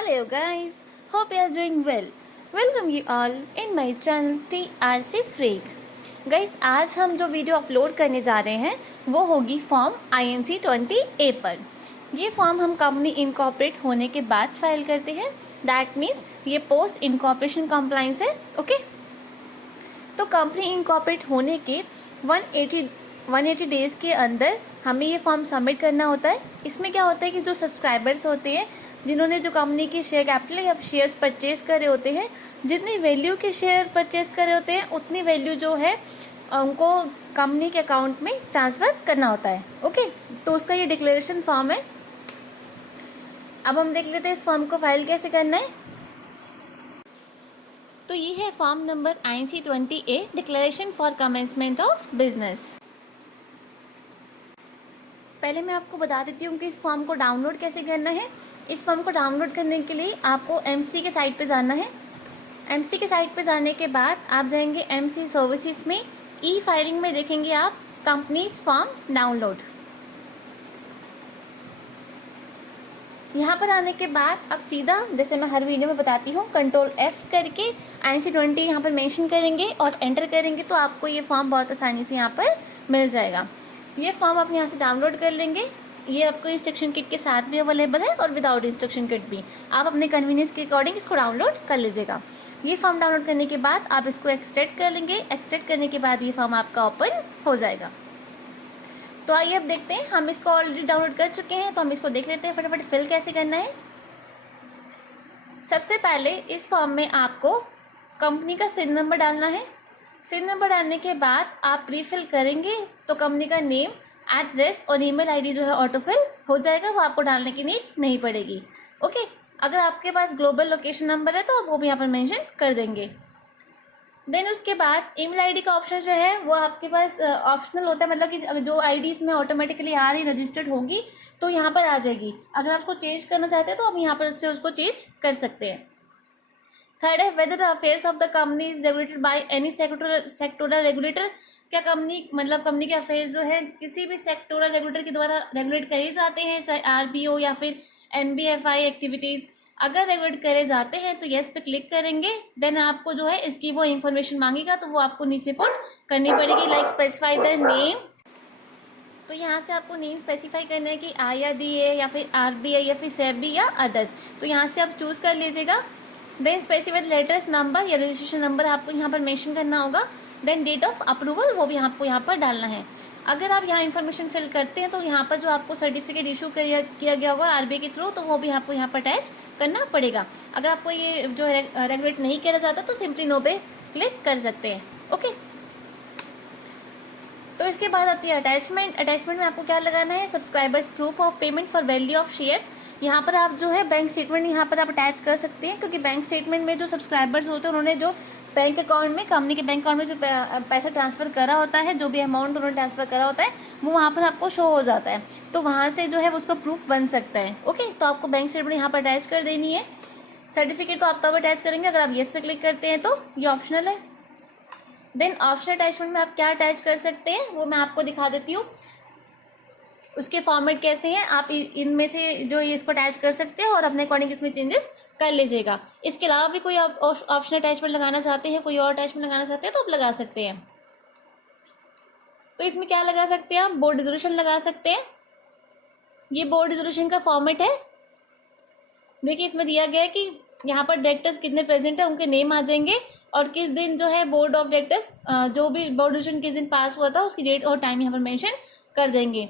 Hello guys, hope you are doing well. Welcome you all in my channel TRC Freak. Guys आज हम जो video upload करने जा रहे हैं वो होगी फॉर्म INC 20A पर। ये फॉर्म हम कंपनी इनकॉर्पोरेट होने के बाद फाइल करते हैं। दैट मीन्स ये पोस्ट इनकॉर्पोरेशन कंप्लाइंस है। ओके, तो कंपनी इनकॉर्पोरेट होने के 180 डेज़ के अंदर हमें ये फॉर्म सबमिट करना होता है। इसमें क्या होता है कि जो सब्सक्राइबर्स होते हैं जिन्होंने जो कंपनी के शेयर कैपिटल या शेयर्स परचेज करे होते हैं, जितनी वैल्यू के शेयर परचेज करे होते हैं उतनी वैल्यू जो है उनको कंपनी के अकाउंट में ट्रांसफ़र करना होता है। ओके, तो उसका ये डिक्लेरेशन फॉर्म है। अब हम देख लेते हैं इस फॉर्म को फाइल कैसे करना है। तो ये है form number INC 20A declaration for commencement of business. पहले मैं आपको बता देती हूँ कि इस फॉर्म को डाउनलोड कैसे करना है। इस फॉर्म को डाउनलोड करने के लिए आपको MC के साइट पे जाना है। MC के साइट पे जाने के बाद आप जाएंगे MC सर्विसेज में, ई फाइलिंग में देखेंगे आप कंपनीज फॉर्म डाउनलोड। यहाँ पर आने के बाद अब सीधा जैसे मैं हर वीडियो में बताती हूँ Ctrl F करके INC 20 यहाँ पर मेंशन करेंगे और एंटर करेंगे तो आपको ये फॉर्म बहुत आसानी से यहाँ पर मिल जाएगा। ये फॉर्म आप यहाँ से डाउनलोड कर लेंगे। ये आपको इंस्ट्रक्शन किट के साथ भी अवेलेबल है और विदाउट इंस्ट्रक्शन किट भी। आप अपने कन्वीनियंस के अकॉर्डिंग इसको डाउनलोड कर लीजिएगा। ये फॉर्म डाउनलोड करने के बाद आप इसको एक्सट्रैक्ट कर लेंगे। एक्सट्रैक्ट करने के बाद ये फॉर्म आपका ओपन हो जाएगा। तो आइए अब देखते हैं, हम इसको ऑलरेडी डाउनलोड कर चुके हैं तो हम इसको देख लेते हैं फटाफट फिल कैसे करना है। सबसे पहले इस फॉर्म में आपको कंपनी का सिन नंबर डालना है। सिन नंबर डालने के बाद आप प्रीफिल करेंगे तो कंपनी का नेम, एड्रेस और ईमेल आईडी जो है ऑटोफिल हो जाएगा, वो आपको डालने की नीड नहीं पड़ेगी। ओके, अगर आपके पास ग्लोबल लोकेशन नंबर है तो आप वो भी यहाँ पर मेंशन कर देंगे। देन उसके बाद ईमेल आईडी का ऑप्शन जो है वो आपके पास ऑप्शनल होता है, मतलब कि जो आईडी इसमें ऑटोमेटिकली आ रही रजिस्टर्ड होगी तो यहाँ पर आ जाएगी। अगर आप उसको चेंज करना चाहते हैं तो आप यहाँ पर उससे उसको चेंज कर सकते हैं। थर्ड है whether the affairs of the company is regulated by any sectoral regulator. क्या कंपनी के अफेयर्स जो है किसी भी सेक्टोरल रेगुलेटर के द्वारा रेगुलेट करे जाते हैं, चाहे RBO या फिर NBFI एक्टिविटीज़। अगर रेगुलेट करे जाते हैं तो येस पे क्लिक करेंगे। देन आपको जो है इसकी वो इन्फॉर्मेशन मांगेगा तो वो आपको नीचे पुट करनी पड़ेगी, लाइक स्पेसिफाई द नेम। तो यहाँ से आपको नेम स्पेसिफाई करना है कि IRDA या फिर RBI या फिर SEBI या अदर्स। तो यहाँ से आप चूज़ कर लीजिएगा। देन स्पेसिफाइड लेटर्स नंबर या रजिस्ट्रेशन नंबर आपको यहाँ पर मेंशन करना होगा। देन डेट ऑफ अप्रूवल वो भी आपको यहाँ पर डालना है। अगर आप यहाँ इन्फॉर्मेशन फिल करते हैं तो यहाँ पर जो आपको सर्टिफिकेट इशू किया गया होगा RBI के थ्रू तो वो भी आपको यहाँ पर अटैच करना पड़ेगा। अगर आपको ये जो है रेगुलेट नहीं किया जाता तो सिंपली नो पे क्लिक कर सकते हैं। ओके, तो इसके बाद आती है अटैचमेंट। अटैचमेंट में आपको क्या लगाना है, subscribers proof of payment for value of shares. यहाँ पर आप जो है बैंक स्टेटमेंट यहाँ पर आप अटैच कर सकते हैं, क्योंकि बैंक स्टेटमेंट में जो सब्सक्राइबर्स होते हैं उन्होंने जो बैंक अकाउंट में, कंपनी के बैंक अकाउंट में जो पैसा ट्रांसफ़र करा होता है, जो भी अमाउंट उन्होंने ट्रांसफ़र करा होता है वो वहाँ पर आपको शो हो जाता है। तो वहाँ से जो है उसका प्रूफ बन सकता है। ओके, तो आपको बैंक स्टेटमेंट यहाँ पर अटैच कर देनी है। सर्टिफिकेट तो आप तब अटैच करेंगे अगर आप येस पे क्लिक करते हैं, तो ये ऑप्शनल है। देन ऑप्शनल अटैचमेंट में आप क्या अटैच कर सकते हैं वो मैं आपको दिखा देती हूँ। उसके फॉर्मेट कैसे हैं, आप इनमें से जो इसको अटैच कर सकते हैं और अपने अकॉर्डिंग इसमें चेंजेस कर लीजिएगा। इसके अलावा भी कोई आप ऑप्शनल अटैचमेंट लगाना चाहते हैं, कोई और अटैचमेंट लगाना चाहते हैं तो आप लगा सकते हैं। तो इसमें क्या लगा सकते हैं आप, बोर्ड रेजोल्यूशन लगा सकते हैं। ये बोर्ड रेजोल्यूशन का फॉर्मेट है। देखिए इसमें दिया गया है कि यहाँ पर डायरेक्टर्स कितने प्रेजेंट है, उनके नेम आ जाएंगे और किस दिन जो है बोर्ड ऑफ डायरेक्टर्स जो भी बोर्ड रेजोल्यूशन किस दिन पास हुआ था उसकी डेट और टाइम यहाँ पर मेंशन कर देंगे।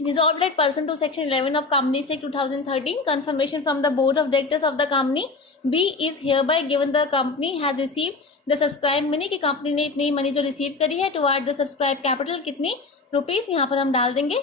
Resolved that person to Section 11 of Companies Act 2013, confirmation from the Board of Directors of the company B is hereby given the company has received the subscribed money, कि company ने इतनी money जो receive करी है toward the subscribe capital कितनी rupees यहाँ पर हम डाल देंगे।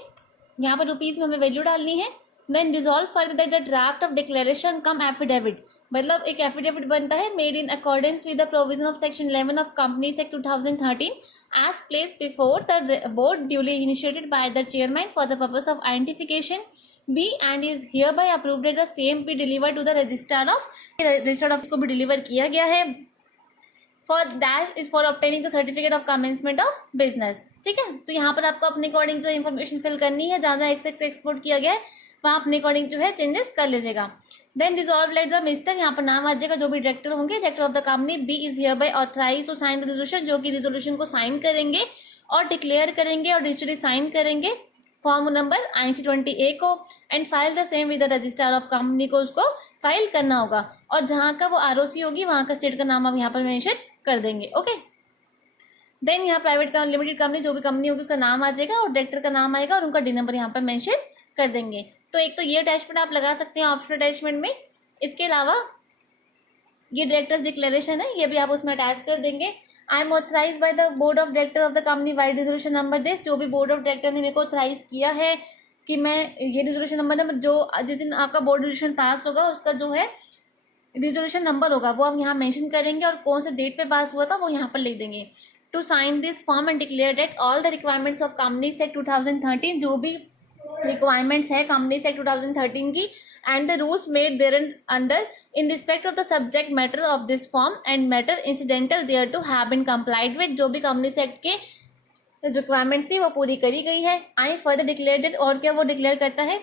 यहाँ पर रुपीज़ में हमें वैल्यू डालनी है। Then dissolve further that the draft of declaration cum affidavit, मतलब एक एफिडेविट बनता है made in accordance with the provision of section 11 of companies Act 2013 as placed before the board duly initiated by the chairman for the purpose of identification B and is hereby approved that the same be delivered to the registrar of को भी deliver किया गया है। For dash is for obtaining the certificate of commencement of business. ठीक है, तो यहाँ पर आपको अपने अकॉर्डिंग जो इन्फॉर्मेशन फिल करनी है, जहाँ जहाँ एक्सपोर्ट किया गया है वहाँ अपने अकॉर्डिंग जो है चेंजेस कर लीजिएगा। Then resolve let the Mr, यहाँ पर नाम आ जाएगा जो भी डायरेक्टर होंगे, director of the company be is hereby authorise to sign the resolution, जो कि रेजोल्यूशन को साइन करेंगे और डिक्लेयर करेंगे और डिजिटली साइन करेंगे फॉर्म नंबर IC20A को, and file the same with the registrar of company को उसको फाइल करना होगा, और जहाँ का वो ROC होगी वहाँ का स्टेट का नाम आप यहाँ पर मेंशन कर देंगे। ओके, देन यहाँ प्राइवेट का लिमिटेड कंपनी जो भी कंपनी होगी उसका नाम आ जाएगा और डायरेक्टर का नाम आएगा और उनका डी नंबर यहाँ पर मेंशन कर देंगे। तो एक तो ये अटैचमेंट आप लगा सकते हैं ऑप्शनल अटैचमेंट में। इसके अलावा ये डायरेक्टर्स डिक्लेरेशन है, ये भी आप उसमें अटैच कर देंगे। I am authorise by the board of director of the company by resolution number this, जो भी बोर्ड ऑफ डायरेक्टर ने मेरे को ऑथराइज किया है कि मैं ये रेजोल्यूशन नंबर जो जिस दिन आपका बोर्ड रेजोल्यूशन पास होगा उसका जो है रेजोल्यूशन नंबर होगा वो आप यहाँ मेंशन करेंगे और कौन से डेट पे पास हुआ था वो यहाँ पर लिख देंगे। To sign this form and declare that all the requirements of companies Act 2013, जो भी रिक्वायरमेंट्स है कंपनीज एक्ट 2013 की, and the rules made thereunder in respect of the subject matter of this form and matter incidental thereto have been complied with, जो भी companies act के requirements थी वो पूरी करी गई है। आई फर्दर डिक्लेयर दैट, और क्या वो डिक्लेयर करता है,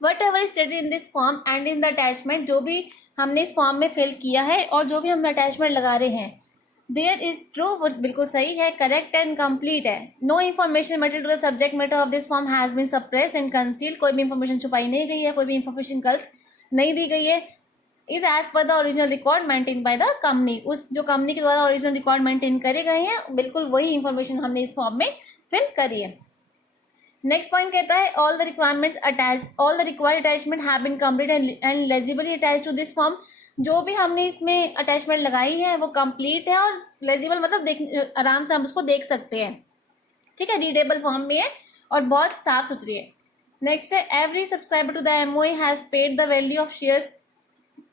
what ever stated in this form and in the attachment, जो भी हमने इस फॉर्म में फिल किया है और जो भी हम अटैचमेंट लगा रहे हैं, देयर इज ट्रू, वो बिल्कुल सही है, करेक्ट एंड कंप्लीट है। No information matter to the subject matter of this form has been suppressed and concealed, कोई भी इन्फॉर्मेशन छुपाई नहीं गई है, कोई भी इन्फॉर्मेशन गलत नहीं दी गई है। Is as per the original record maintain by the company, उस जो कंपनी के द्वारा ओरिजिनल रिकॉर्ड मेंटेन करे गए हैं बिल्कुल वही इन्फॉर्मेशन हमने इस फॉर्म में फिल करी है। नेक्स्ट पॉइंट कहता है all the requirements attach, all the required attachment have been complete and legibly attach to this form, जो भी हमने इसमें अटैचमेंट लगाई है वो कंप्लीट है और लेजिबल मतलब देख आराम से हम उसको देख सकते हैं। ठीक है, रीडेबल फॉर्म में है और बहुत साफ सुथरी है। नेक्स्ट है every subscriber to the MOA has paid the value of shares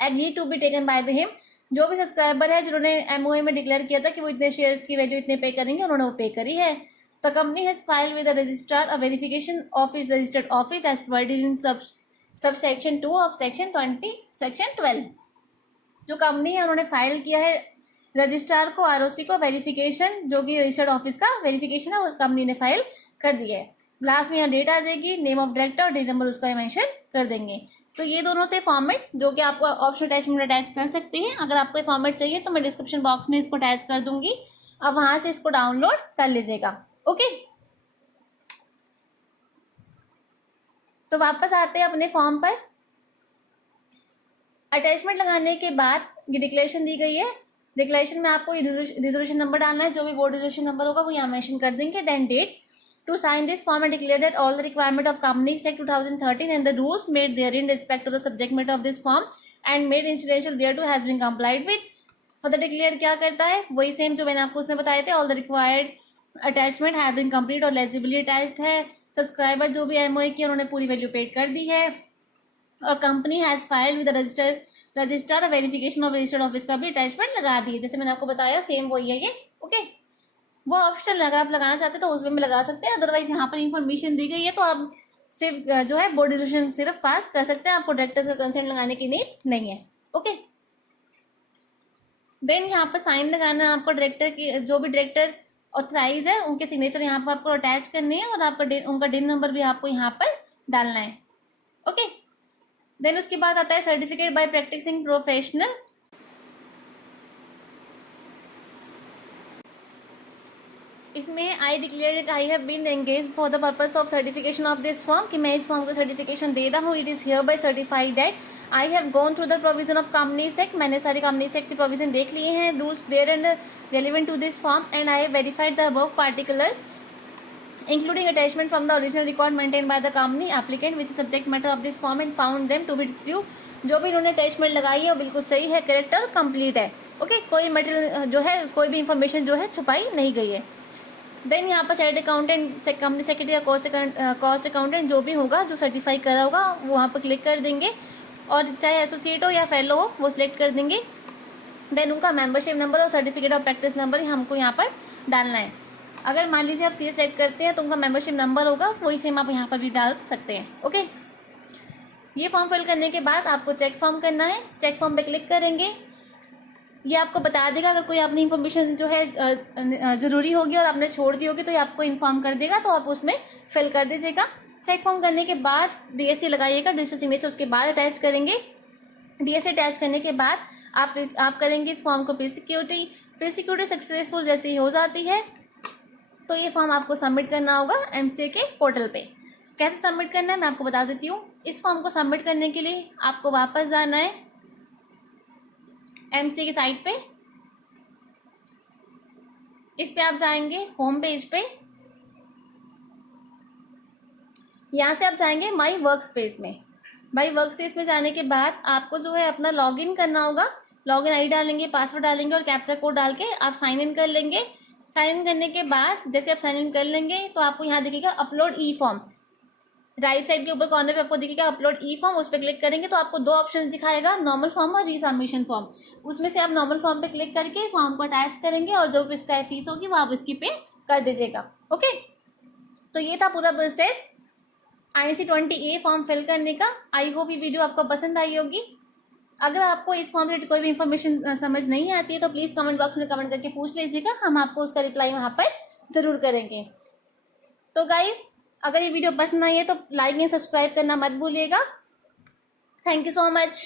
agree to be taken by the him, जो भी सब्सक्राइबर है जिन्होंने MOA में डिक्लेयर किया था कि वो इतने शेयर्स की वैल्यू इतने पे करेंगे, उन्होंने वो पे करी है। The company has filed with the registrar a verification of its registered office as provided in sub section 2 of section 20 section 12, जो कंपनी है उन्होंने फाइल किया है रजिस्ट्रार को ROC को वेरिफिकेशन, जो कि रजिस्टर्ड ऑफिस का वेरिफिकेशन है वो कंपनी ने फाइल कर दिया है। लास्ट में यहाँ डेट आ जाएगी, नेम ऑफ डायरेक्टर और डेट नंबर उसका मेंशन कर देंगे। तो ये दोनों थे फॉर्मेट जो कि आपको ऑप्शन अटैचमेंट अटैच कर सकते हैं। अगर आपको ये फॉर्मेट चाहिए तो मैं डिस्क्रिप्शन बॉक्स में इसको अटैच कर दूंगी, आप वहाँ से इसको डाउनलोड कर लीजिएगा। ओके, तो वापस आते हैं अपने फॉर्म पर। अटैचमेंट लगाने के बाद ये डिक्लेरेशन दी गई है, डिक्लेरेशन में आपको ये रिजोल्यूशन नंबर डालना है, जो भी बोर्ड रिजोल्यूशन नंबर होगा वो यहाँ मेंशन कर देंगे। Then date to sign this form and declare that all the requirement of companies Act 2013 and the rules made there in respect of the subject matter of this form and made incidental thereto has been complied with. For the declare क्या करता है, वही same जो मैंने आपको उसमें बताए थे, all the required attachment have been complete और लेजिबली अटैच्ड है। सब्सक्राइबर जो भी MOA की उन्होंने पूरी वैल्यू पेड कर दी है और company has filed with register verification of registered office का भी अटैचमेंट लगा दी है, जैसे मैंने आपको बताया सेम वही है ये। ओके, वो ऑप्शनल लगा, आप लगाना चाहते तो उसमें भी लगा सकते हैं, अदरवाइज यहाँ पर इन्फॉर्मेशन दी गई है तो आप सिर्फ जो है बोर्ड रेजोल्यूशन सिर्फ पास कर सकते हैं, आपको डायरेक्टर का कंसेंट लगाने की नीड नहीं है। ओके, देन यहाँ पर साइन लगाना है आपको, डायरेक्टर की जो भी डायरेक्टर ऑथराइज है उनके सिग्नेचर यहाँ पर आपको अटैच करने हैं और आपका उनका डिन नंबर भी आपको यहाँ पर डालना है। ओके, देन उसके बाद आता है सर्टिफिकेट बाय प्रैक्टिसिंग प्रोफेशनल। इसमें I declare that I have been engage for the purpose of certification of this form, कि मैं इस फॉर्म को सर्टिफिकेशन दे रहा हूँ। It is hereby certified that I have gone through the provision of companies act, मैंने सारे companies act के प्रोविजन देख लिए हैं, rules there and relevant to this form, and I have verified the above particulars including attachment from the original record maintained by the company applicant which is subject matter of this form and found them to be true। जो भी इन्होंने attachment लगाई है वो बिल्कुल सही है, correct और कंप्लीट है। ओके, कोई मटेरियल जो है कोई भी इंफॉर्मेशन जो है छुपाई नहीं गई है। देन यहाँ पर चार्टर्ड अकाउंटेंट कंपनी सेक्रेटरी या कॉस्ट अकाउंटेंट जो भी होगा जो सर्टिफाई करा होगा वो वहाँ पर क्लिक कर देंगे, और चाहे एसोसिएट हो या फेलो हो वो सिलेक्ट कर देंगे। देन उनका मेंबरशिप नंबर और सर्टिफिकेट ऑफ प्रैक्टिस नंबर हमको यहाँ पर डालना है। अगर मान लीजिए आप सी सेलेक्ट करते हैं तो उनका मेंबरशिप नंबर होगा, वही सेम आप यहाँ पर भी डाल सकते हैं। ओके, ये फॉर्म फिल करने के बाद आपको चेक फॉर्म करना है, चेक फॉर्म पे क्लिक करेंगे, ये आपको बता देगा अगर कोई आपने इन्फॉर्मेशन जो है ज़रूरी होगी और आपने छोड़ दी होगी तो ये आपको इन्फॉर्म कर देगा, तो आप उसमें फिल कर दीजिएगा। चेक फॉर्म करने के बाद DSC लगाइएगा, डिजिटल सिग्नेचर उसके बाद अटैच करेंगे। डीएस अटैच करने के बाद आप करेंगे इस फॉर्म को प्री सिक्योरिटी सक्सेसफुल जैसे ही हो जाती है तो ये फॉर्म आपको सबमिट करना होगा एमसीए के पोर्टल पे। कैसे सबमिट करना है मैं आपको बता देती हूँ। इस फॉर्म को सबमिट करने के लिए आपको वापस जाना है एमसीए की साइट पे। इस पे आप जाएंगे होम पेज पे, यहाँ से आप जाएंगे माई वर्क स्पेस में। माई वर्क स्पेस में जाने के बाद आपको जो है अपना लॉगिन करना होगा। लॉगिन आईडी डालेंगे, पासवर्ड डालेंगे और कैप्चा कोड डाल के आप साइन इन कर लेंगे। साइन इन करने के बाद जैसे आप साइन इन कर लेंगे तो आपको यहाँ दिखेगा अपलोड ई फॉर्म। राइट साइड के ऊपर कॉर्नर पे आपको दिखेगा अपलोड ई फॉर्म, उस पर क्लिक करेंगे तो आपको दो ऑप्शन दिखाएगा, नॉर्मल फॉर्म और रीसबमिशन फॉर्म। उसमें से आप नॉर्मल फॉर्म पे क्लिक करके फॉर्म को अटैच करेंगे और जो भी इसका फीस होगी वो आप इसकी पे कर दीजिएगा। ओके, तो ये था पूरा प्रोसेस IC20A फॉर्म फिल करने का। आई होप ये वीडियो आपको पसंद आई होगी। अगर आपको इस फॉर्म रिलेटेड कोई भी इन्फॉर्मेशन समझ नहीं आती है तो प्लीज़ कमेंट बॉक्स में कमेंट करके पूछ लीजिएगा, हम आपको उसका रिप्लाई वहाँ पर ज़रूर करेंगे। तो गाइस, अगर ये वीडियो पसंद आई है तो लाइक एंड सब्सक्राइब करना मत भूलिएगा। Thank you so much.